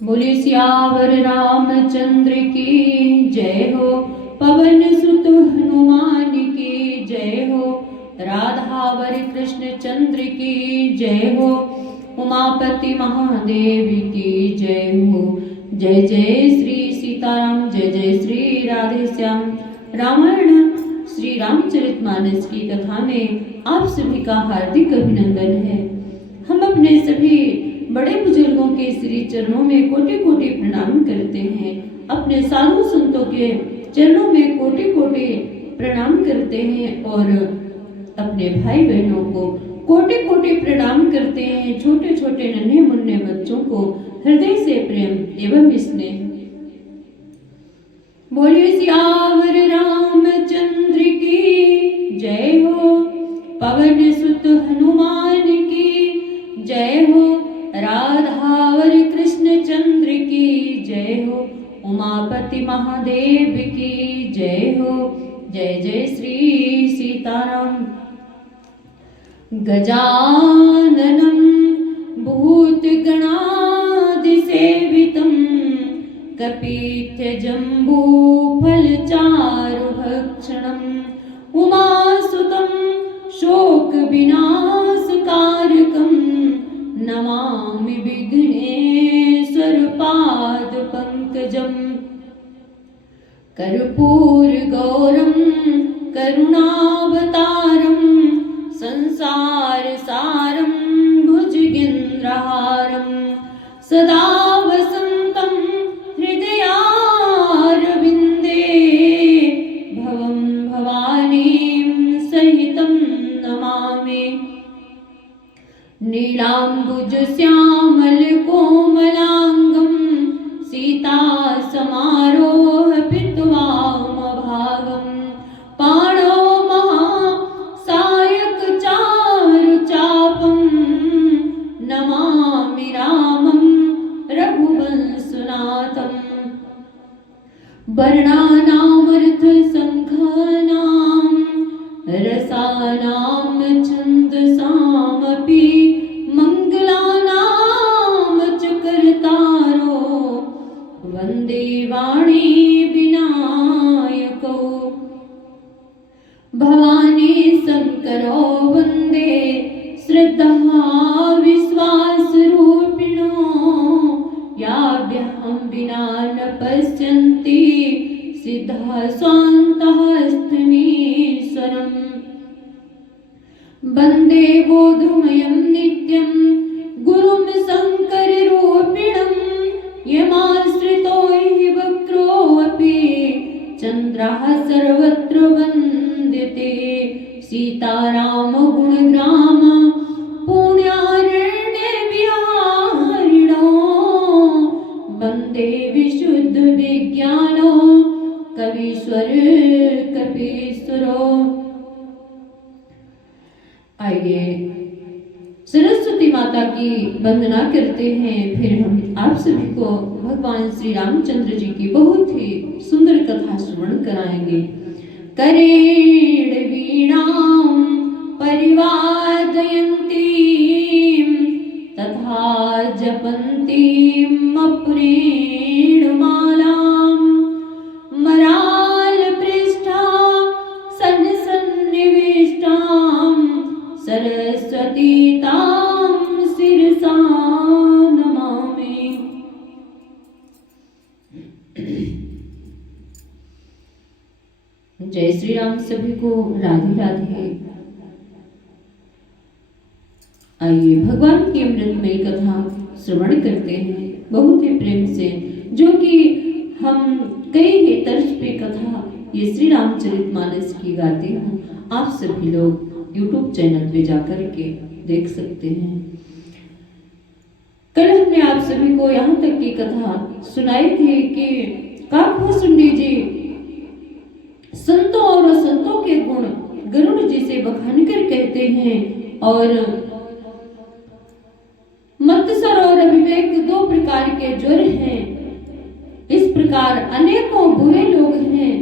बोले सियावर रामचंद्र की जय हो, पवन सुत हनुमान की जय हो, राधावर कृष्ण चंद्र की जय हो, उमापति महादेव की जय हो। जय जय श्री सीताराम, जय जय श्री राधे श्याम। रामायण श्री रामचरितमानस की कथा में आप सभी का हार्दिक अभिनंदन है। हम अपने सभी बड़े बुजुर्गों के श्री चरणों में कोटि कोटि प्रणाम करते हैं। अपने साधु संतों के चरणों में कोटि कोटि प्रणाम करते हैं और अपने भाई बहनों को कोटि कोटि प्रणाम करते हैं। छोटे छोटे नन्हे मुन्ने बच्चों को हृदय से प्रेम एवं स्नेह। बोलिए सियावर रामचंद्र की जय हो, पवन सुत हनुमान की जय हो, राधावर कृष्ण चंद्र की जय हो, उमापति महादेव की जय हो। जय जय श्री सीताराम। गजाननं भूतगणादि सेवितं कपीत्य जम्बूफलचारुभक्षणम् उमासुतं शोकविनाशकारकं नमामि विघ्नेश्वर पादपङ्कजम्। कर्पूरगौरं करुणावतारं संसारसारं भुजगेन्द्रहारं सदा वसन्तं हृदयारविन्दे भवं भवानीं सहितं नमामि। नीलाम्बुजश्यामलकोमलाङ्गं सीतासमारोहयित्वामभागं पाणौ महासायकचारुचापं नमामि रामं रघुवंशनाथम्। वर्णानामर्थसङ्ख्यानां रसानां छन्दसामपि मङ्गलानां च कर्तारो वन्दे वाणी विनायकौ। भवानी शङ्करो वन्दे श्रद्धा विश्वासरूपिणो याभ्यां विना न पश्यन्ति सिद्धा स्वान्तहस्तमीश्वरम्। वन्दे बोधमयं नित्यं गुरुं शङ्कररूपिणं यमाश्रितो हि वक्रोऽपि चन्द्रः सर्वत्र वन्द्यते। सीतारामगुणग्राम पुण्यारण्यविहारिणो वन्दे विशुद्धविज्ञानो कवीश्वर कपीश्वरो। आइए सरस्वती माता की वंदना करते हैं, फिर हम आप सभी को भगवान श्री रामचंद्र जी की बहुत ही सुंदर कथा श्रवण कराएंगे। करेण वीणां परिवादयन्तीं तथा जपन्तीं अप्रेणुमालां मरालपृष्ठा सन्निविष्टां सरस्वती तां शिरसा नमामि। जय श्री राम। सभी को राधे राधे। आइए भगवान की अमृतमयी कथा श्रवण करते हैं बहुत ही प्रेम से, जो कि हम कई ही तर्ज पे कथा ये श्री रामचरितमानस की गाते हैं। आप सभी लोग YouTube चैनल पे जाकर के देख सकते हैं। कल हमने आप सभी को यहाँ तक की कथा सुनाई थी कि काकभूषुंडी जी संतों और असंतों के गुण गरुड़ जी से बखान कर कहते हैं, और मत्सर और अविवेक दो प्रकार के ज्वर हैं। इस प्रकार अनेकों बुरे लोग हैं,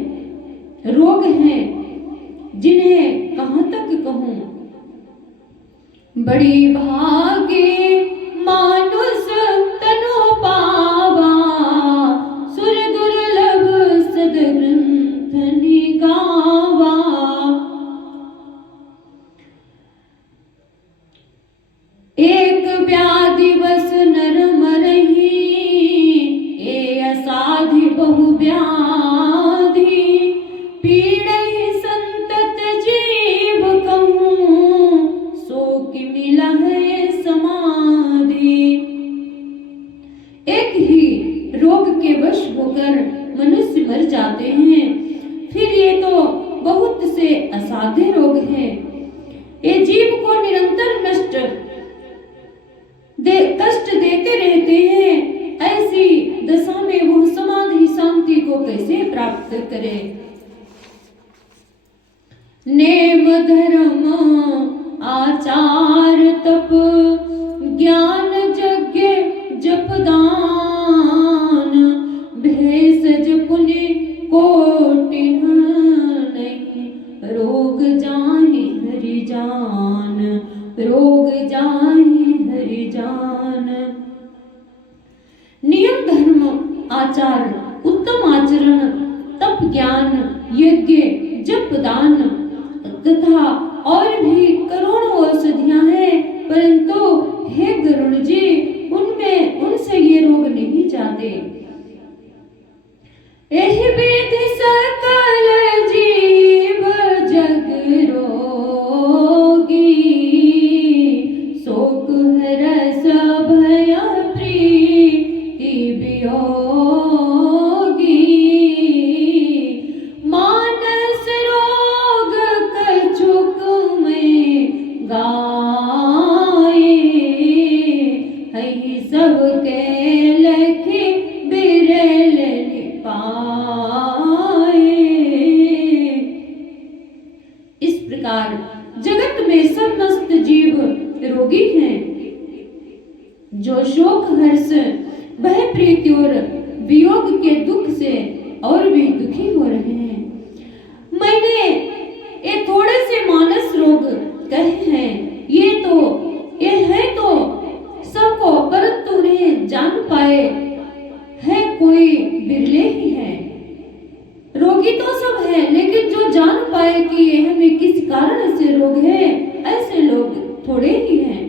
रोग हैं, जिन्हें कहां तक कहूं। बड़ी भागे मानुष तनु पाव एक ही रोग के वश होकर मनुष्य मर जाते हैं। फिर ये तो बहुत से असाध्य रोग हैं। ये जीव को निरंतर कष्ट देते रहते हैं। ऐसी दशा में वो समाधि शांति को कैसे प्राप्त करे। नेम धर्म आचार तप ज्ञान यज्ञ जप दान भेषज पुण्य कोटिन नहीं रोग जाहि हरि जान रोग जाहि हरि जान। नियम धर्म आचार उत्तम आचरण तप ज्ञान यज्ञ जप दान तथा और भी करोड़ों औषधियां हैं, परंतु हे गरुड़ जी उनसे ये रोग नहीं जाते। एहि विधि सकल जीव जग रोगी शोक हरस भय प्रीति वियोगी मानस रोग कछुक में गाए हई सबके लखि बिरल पाए। इस प्रकार जगत में समस्त जीव रोगी हैं, जो शोक हर्ष भय प्रीति और वियोग के दुख से और भी दुखी हो रहे हैं। मैंने ये थोड़े से मानस रोग कहे हैं, ये है तो सबको, परंतु उन्हें जान पाए है कोई बिरले ही है। रोगी तो सब है, लेकिन जो जान पाए कि ये हमें किस कारण से रोग है, ऐसे लोग थोड़े ही हैं।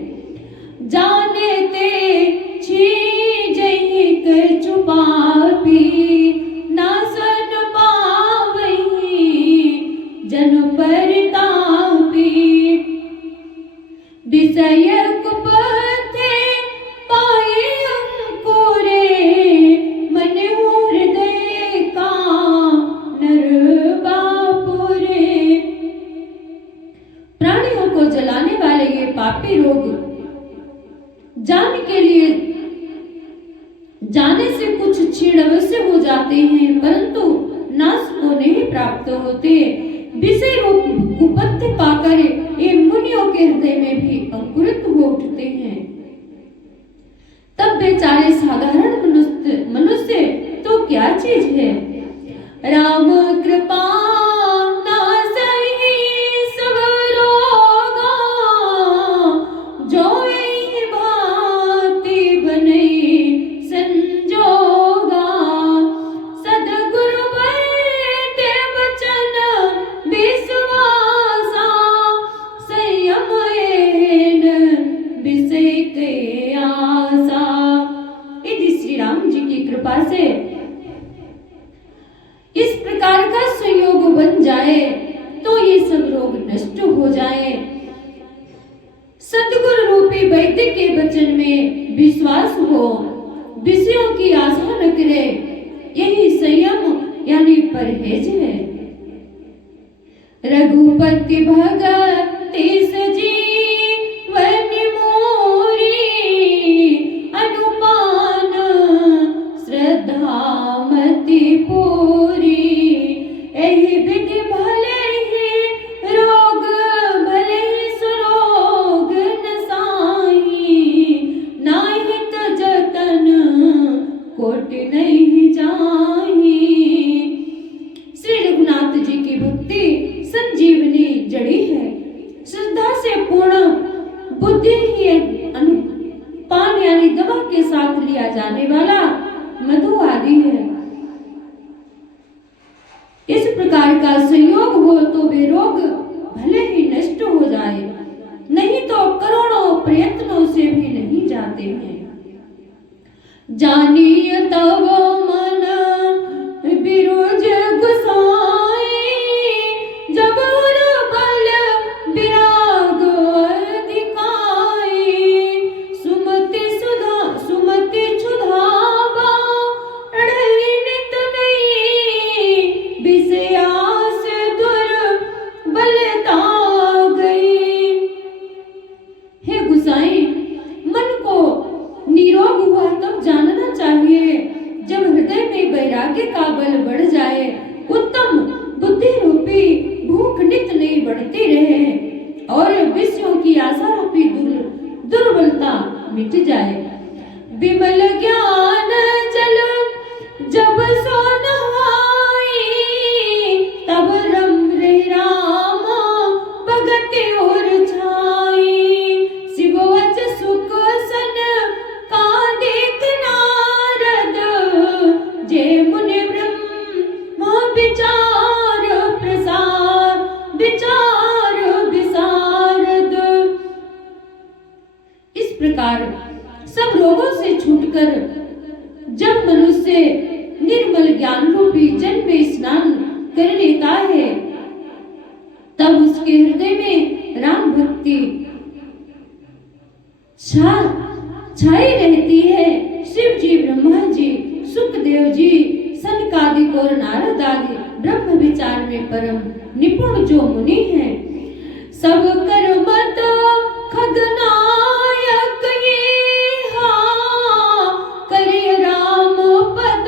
जाने ते छीजहि कर छुपापी नासन पावहि जन परितापी विषय कुपथे पाए अंकुरे मन हृदय का नर बापुरे। प्राणियों को जलाने वाले ये पापी रोग जाने से कुछ क्षीण अवश्य हो जाते हैं, परंतु नाश को नहीं प्राप्त होते। विषय रूप कुपथ पाकर ये मुनियों के हृदय में भी अंकुरित हो उठते हैं। तब बेचारे साधारण मनुष्य तो क्या चीज है। राम कृपा नासहि सब रोगा जो एहि भांति बनई संजोगा। सद्गुरु वैद्य वचन विश्वासा संयम एन विषय के आसा। यदि श्री राम जी की कृपा से इस प्रकार का संयोग बन जाए तो ये सब रोग नष्ट हो जाए। सतगुरु रूपी वैद्य के वचन में विश्वास हो, विषयों की आशा न करे, यही संयम यानी परहेज है। रघुपति भगति सजीवन मोरी अनुमान श्रद्धा मति पूरी। एहि विधि भले ही रोग भले ही सुरोग नसाई नाहित जतन कोटि नहीं जाही। श्री रघुनाथ जी की भक्ति संजीवनी जड़ी है। श्रद्धा से पूर्ण बुद्धि ही पान यानी दवा के साथ लिया जाने वाला मधु आदि है। इस प्रकार का संयोग हो तो वे रोग भले ही नष्ट हो जाए, नहीं तो करोड़ों प्रयत्नों से भी नहीं जाते हैं। जानिए तब मन बिरुज गुसाई जब बल विराग अधिकाई सुमति क्षुधा वैराग्य का बल बढ़ जाए, उत्तम बुद्धि रूपी भूख नित नई बढ़ती रहे और विषयों की आशा रूपी दुर्बलता मिट जाए। विमल ज्ञान जल जब सो नहाई, तब रम रहे राम भगत और छाई। शिववच सुख सन का देख नारद, जे मुनि ब्रह्म विचार प्रसार विचार विसारद। इस प्रकार सब रोगों से छूटकर जब मनुष्य निर्मल ज्ञान रूपी जल में स्नान कर लेता है, तब उसके हृदय में राम भक्ति छाई रहती है। शिव जी, ब्रह्मा जी, सुखदेव जी, सनकादिक और नारद आदि ब्रह्म विचार में परम निपुण जो मुनि हैं, सब कर्म तो खगनायक ये हाँ, करे राम पद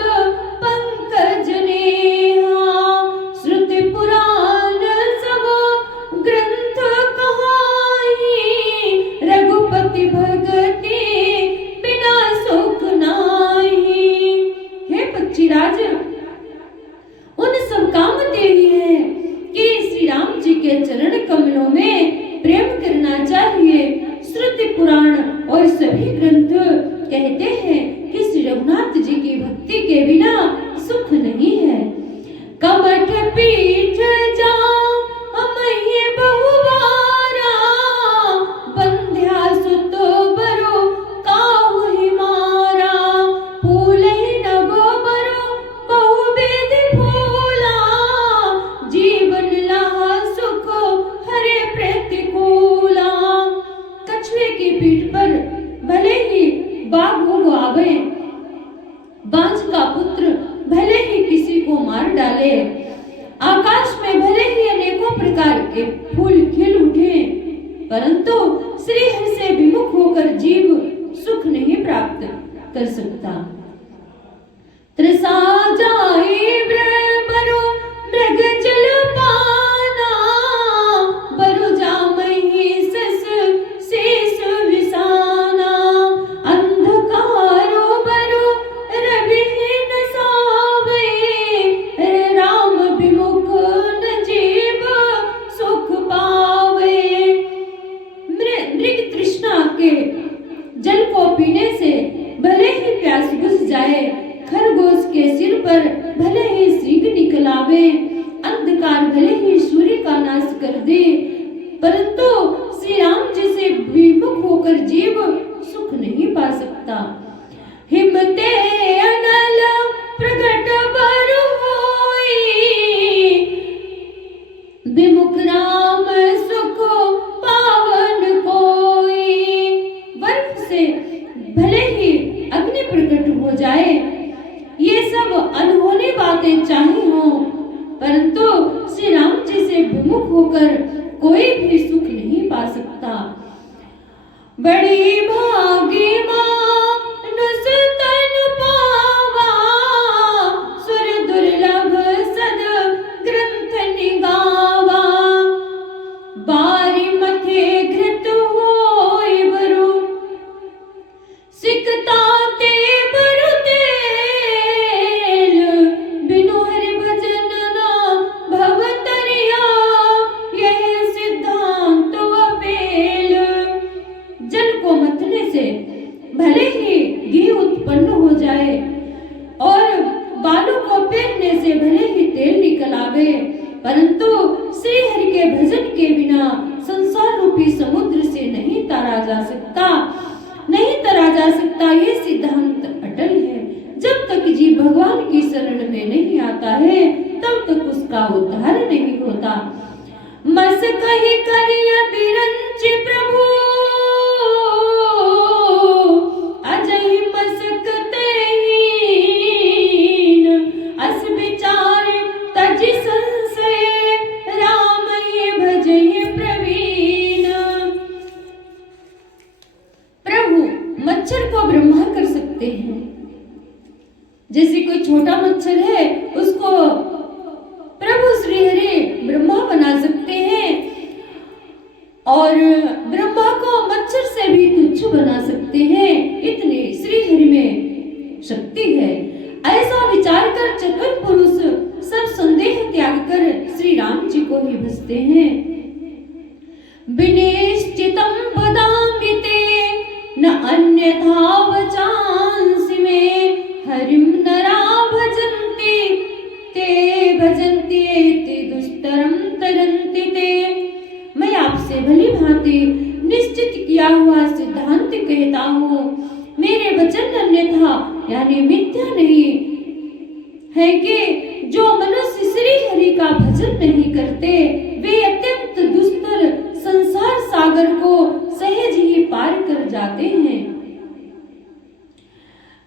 पंकज नेहा। श्रुति पुराण सब ग्रंथ कहाई, रघुपति भगति बिना सुख नाई। हे पक्षीराज, उन सब कामदेवी है कि श्री राम जी के चरण कमलों में प्रेम करना चाहिए। श्रुति पुराण और सभी ग्रंथ कहते हैं कि श्री रघुनाथ जी की भक्ति के बिना सुख नहीं है। कमठ पीठ जाओ अमह्य बहुवारा, बंध्या सुत बरो काहु ही मारा। फूल ही नभ बरो बहुविध फूला, जीवन लहा सुख हरे प्रतिकूला। कछुए की पीठ पर भले ही बाघ उग आवे, बांझ का पुत्र भले ही किसी को मार डाले, आकाश में भले ही अनेकों प्रकार के फूल खिल उठे, परंतु श्री हरि से विमुख होकर जीव सुख नहीं प्राप्त कर सकता। तृषा जाई बरो मृग जल पाना, बरु जामहि सस शेष विसाना। अंधकारो बरो रवि न सावे, राम विमुख न जीव सुख पावे। मृग तृष्णा के जल को पीने से भले ही प्यास बुझ जाए, खरगोश के सिर पर भले ही सींग निकल आवे, अंधकार भले ही सूर्य का नाश कर दे, परंतु श्री राम जी से विमुख होकर जीव सुख नहीं पा सकता। हिम्मते अनल प्रगट बर होई, विमुख राम सुख पावन कोई। बर्फ से भले ही अग्नि प्रकट हो जाए, ये सब अनहोनी बातें चाहे हो, परंतु श्री राम जी से विमुख होकर कोई भी सुख नहीं पा सकता। बड़ी भागी मानुष तन पावा, सुर दुर्लभ सद ग्रंथ निगावा। बारी मथे घृत होई बरु, सिकता ते बरु तेल। बिनु हरि भजन ना भवतरिया, यह सिद्धांत अपेल। जल को मथने से भले ही घी उत्पन्न हो जाए और बालू को फेरने से भले ही तेल निकल आवे, परंतु श्री हरि के भजन के बिना संसार रूपी समुद्र से नहीं तारा जा सकता, नहीं तरा जा सकता। ये सिद्धांत अटल है। जब तक जीव भगवान की शरण में नहीं आता है, तब तक उसका उद्धार नहीं होता। मस कही करिय बिरंच प्रभु, अजहि मसकते हीन। अस विचार तजि संशय, राम ही भजहि प्रवीण। प्रभु मच्छर को ब्रह्मा कर सकते हैं। जैसे कोई छोटा मच्छर है उसको प्रभु श्री हरि ब्रह्मा बना सकते हैं और ब्रह्मा को मच्छर से भी तुच्छ बना सकते हैं। इतने श्री हरि में शक्ति है। ऐसा विचार कर चतुर पुरुष सब संदेह त्याग कर श्री राम जी को ही भजते हैं। विनिश्चितं वदामि ते न अन्यथा वचांसि मे हरिं नरा भजन्ति ते भजन्ति एति दुस्तरं तरन्ति ते। मैं आपसे भली भांति निश्चित किया हुआ सिद्धांत कहता हूँ। मेरे वचन अन्यथा यानी मिथ्या नहीं है कि जो मनुष्य श्री हरि का भजन नहीं करते वे अत्यंत दुस्तर संसार सागर को सहज ही पार कर जाते हैं।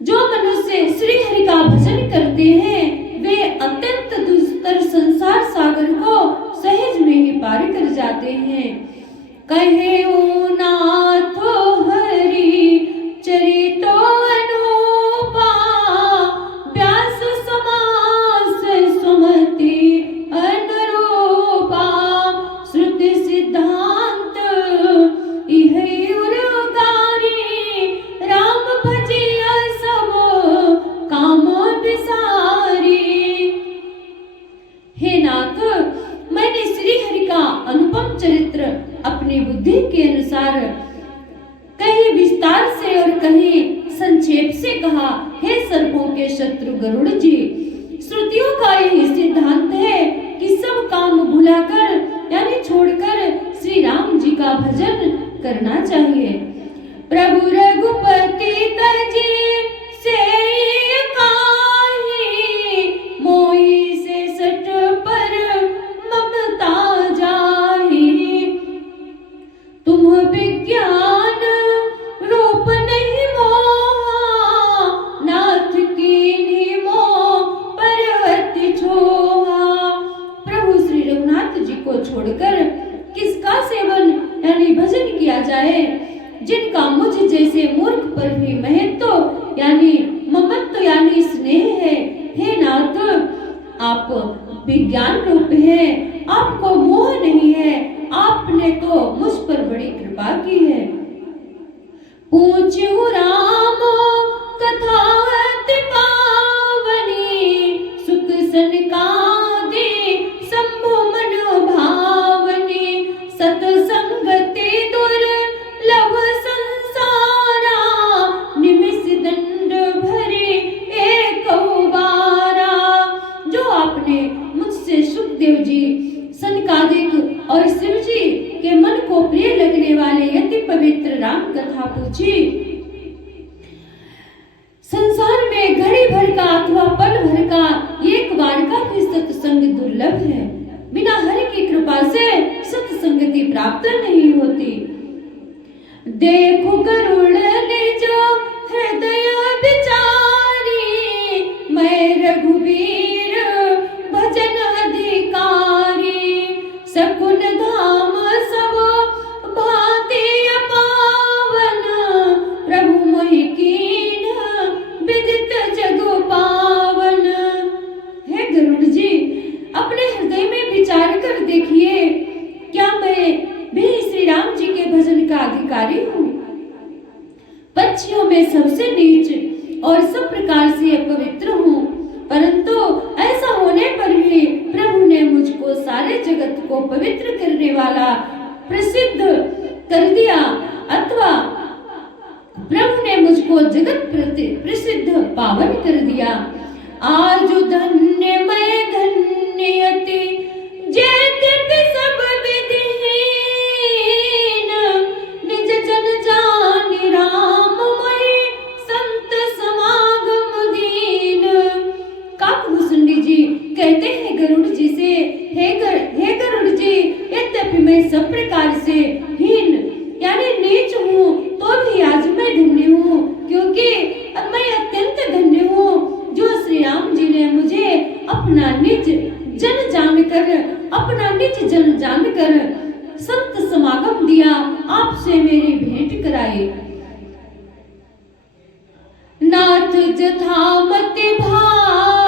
जो मनुष्य श्री हरि का भजन करते हैं वे अत्यंत दुस्तर संसार सागर को सहज में ही पार कर जाते हैं। कहे ओ नाथो हरि चरितो अनुपा व्यास समास सुमति अनुरूपा श्रुति सिद्धांत इहै उरगारी राम भजिया सब काम बिसारी। हे नाथ, मैंने श्री हरि का अनुपम चरित्र अपनी बुद्धि के अनुसार कहीं विस्तार से और कहीं संक्षेप से कहा। हे सर्पों के शत्रु गरुड़ जी, श्रुतियों का यही सिद्धांत है कि सब काम भुलाकर यानी छोड़कर श्री राम जी का भजन करना चाहिए। प्रभु रघुपति तजी से मोई से सट पर ममता जाही तुम विज्ञान रूप नहीं मोहा नाथ की मोह परवति छोहा। प्रभु श्री रघुनाथ जी को छोड़कर किसका सेवन यानी भजन किया जाए जिनका मुझ जैसे मूर्ख पर भी महत्व यानी ममत्व यानी स्नेह है। हे नाथ, आप विज्ञान रूप है, आपको मोह नहीं है, आपने तो मुझ पर बड़ी कृपा की है। पूछू राम कथा अति पावनी सुख सनकादि शंभु मन भावनी सतसंगति दुर्लभ संसारा निमिष दंड भरी एक बारा। जो आपने मुझसे सुखदेव जी सनकादिक और शिव जी के मन को प्रिय लगने वाले अति पवित्र राम कथा पूछी। संसार में घड़ी भर का अथवा पल भर का एक बार का भी सत्संग दुर्लभ है। बिना हरि की कृपा से सत्संगति प्राप्त नहीं होती। देखो गरुड़ ने जो हृदय विचारी मैं रघुवीर भजन अधिकारी सकुन धाम सब भांति पावन प्रभु मोहि कीन विदित जग पावन। हे गरुड़ जी, अपने हृदय में विचार कर देखिए, क्या मैं भी श्री राम जी के भजन का अधिकारी हूँ? पक्षियों में सबसे नीच और सब प्रकार से अपवित्र हूँ, परंतु ऐसा होने पर भी प्रभु ने मुझको सारे जगत को पवित्र करने वाला प्रसिद्ध कर दिया, अथवा प्रभु ने मुझको जगत प्रसिद्ध पावन कर दिया। आज धन्य मैं धन्यति जैते सब विधिहीन निज जन जानि राममय संत समागम दीन। काकभूषुंडी जी कहते हैं गरुड़ जी से, हे गरुड़ जी, यद्यपि मैं सब प्रकार से हीन यानी नीच हूँ तो भी आज मैं धन्य हूँ, क्योंकि मैं अत्यंत धन्य हूँ जो श्री राम जी ने मुझे अपना निज जन जानकर संत समागम दिया, आपसे मेरी भेंट कराई। नाथ जथा मति भाव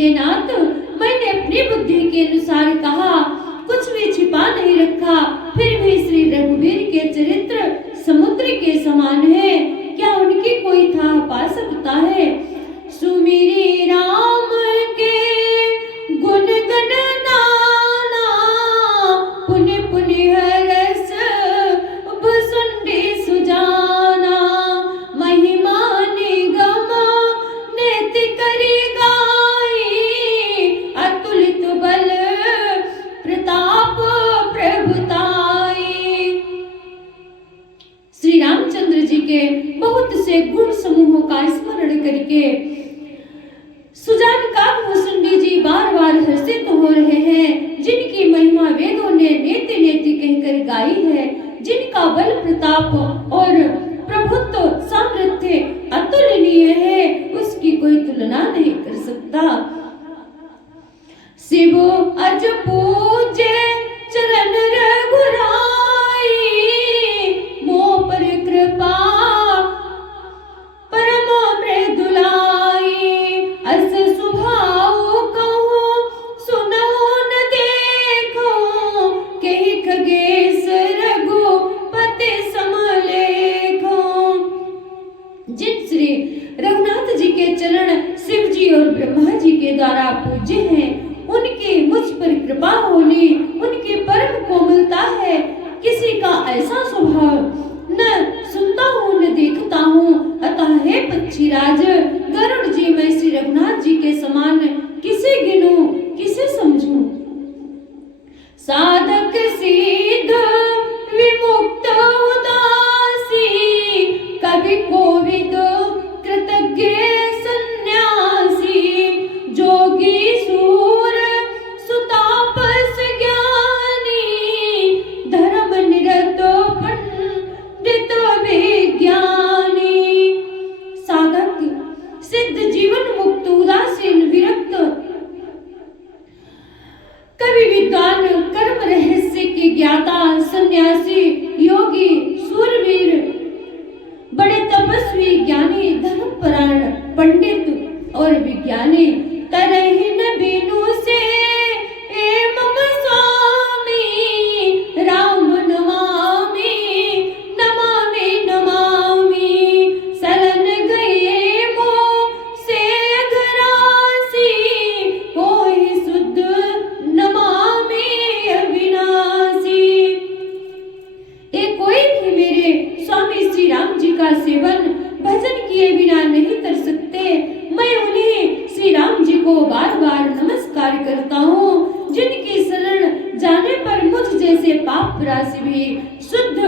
हे नाथ, मैंने अपनी बुद्धि के अनुसार कहा, कुछ भी छिपा नहीं रखा। फिर भी श्री रघुवीर के चरित्र समुद्र के समान है, क्या उनकी कोई था पा सकता है। सुमिरे राम के गुण गणनाना, पुनि पुनि हरस भुसुंडी सुजाना। महिमा निगम नेति करि गाई, अतुलित बल प्रताप प्रभुताई। श्री रामचंद्र जी के बहुत से गुण समूहों का स्मरण करके सुजान काग भुसुंडी जी बार बार हर्षित हो रहे हैं, जिनकी महिमा वेदों ने नेति नेति कहकर गाई है, जिनका बल प्रताप और प्रभुत्व सामर्थ्य अतुलनीय है, उसकी कोई तुलना नहीं कर सकता। शिव अज पूजे चरण रघुराई, मोह पर कृपा परम मृदुलाई। अस स्वभाव कहूँ सुनो न देखो, कहि खगेश रघुपति समलेखो। जिन श्री रघुनाथ जी के चरण शिव जी और ब्रह्मा जी के द्वारा पूज्य हैं, उनकी मुझ पर कृपा होनी उनकी परम कोमलता है। किसी का ऐसा स्वभाव न सुनता हूँ न देखता हूँ, अतः हे पक्षीराज गरुड़ जी, मैं श्री रघुनाथ जी के समान किसे गिनूं किसे समझूं। साधक सिद्ध विमुक्त उदासी, कवि कोविद कृतज्ञ सन्यासी। जोगी सूर सुतापस ज्ञानी, धर्म निरत पंडित विज्ञानी। साधक सिद्ध जीवन मुक्त उदासीन विरक्त, कवि विद्वान कर्म रहस्य के ज्ञाता सन्यासी, योगी सूरवीर, बड़े तपस्वी ज्ञानी, धर्मपरायण पंडित और विज्ञानी। तरहि न बिनु से ए मम स्वामी, राम नमामि नमामि नमामि। शरण गए मोह से अघरासी, होहि शुद्ध नमामि अविनाशी। ये कोई भी मेरे स्वामी श्री राम जी का सेवन भजन किए बिना नहीं कर सकते। मैं उन्हें श्री राम जी को बार बार नमस्कार करता हूँ, जिनकी शरण जाने पर मुझ जैसे पाप राशि भी शुद्ध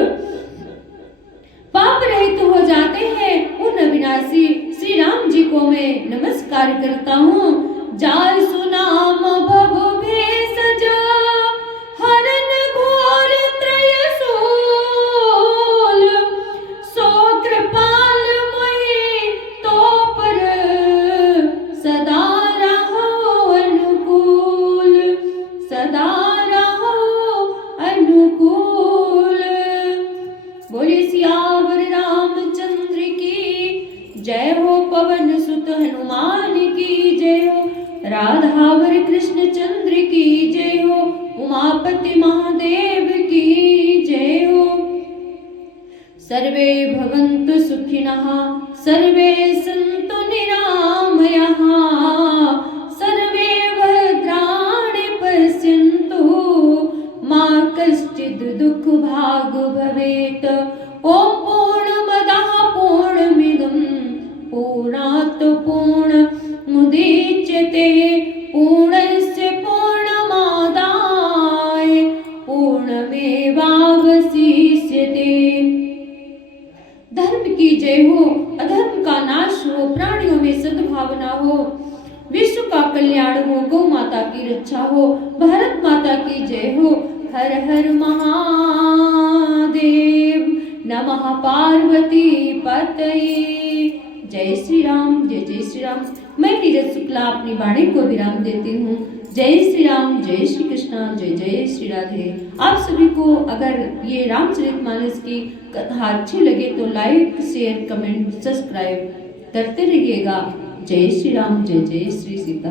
पाप रहित हो जाते हैं। उन अविनाशी श्री राम जी को मैं नमस्कार करता हूँ। जाय सुनाम भव भेषज, हरन घोर त्रयशूल। सो कृपाल मोहि तो पर सदा रहो अनुकूल, सदा रहो अनुकूल। बोले सियावर रामचंद्र की जय हो, पवन सुत हनुमान की जय हो, राधावर कृष्ण चंद्र की जय हो, उमापति महादेव की जय हो। सर्वे भवन्तु सुखिनः, सर्वे सन्तु निरामयाः, सर्वे भद्राणि पश्यन्तु, मा कश्चित् दुःखभाग् भवेत्। ॐ पूर्णमदः पूर्णमिदं पूर्णात् पूर्णमुदच्यते, पूर्णस्य पूर्णमादाय पूर्णमेवावशिष्यते। धर्म की जय हो, अधर्म का नाश हो, प्राणियों में सद्भावना हो, विश्व का कल्याण हो, गौ माता की रक्षा हो, भारत माता की जय हो। हर हर महादेव, नमः पार्वती पतये। जय श्री राम, जय जय श्री राम। मैं नीरज शुक्ला अपनी वाणी को विराम देती हूँ। जय श्री राम, जय श्री कृष्ण, जय जय श्री राधे। आप सभी को अगर ये रामचरितमानस की कथा अच्छी लगे तो लाइक शेयर कमेंट सब्सक्राइब करते रहिएगा। जय श्री राम, जय जय श्री सीता।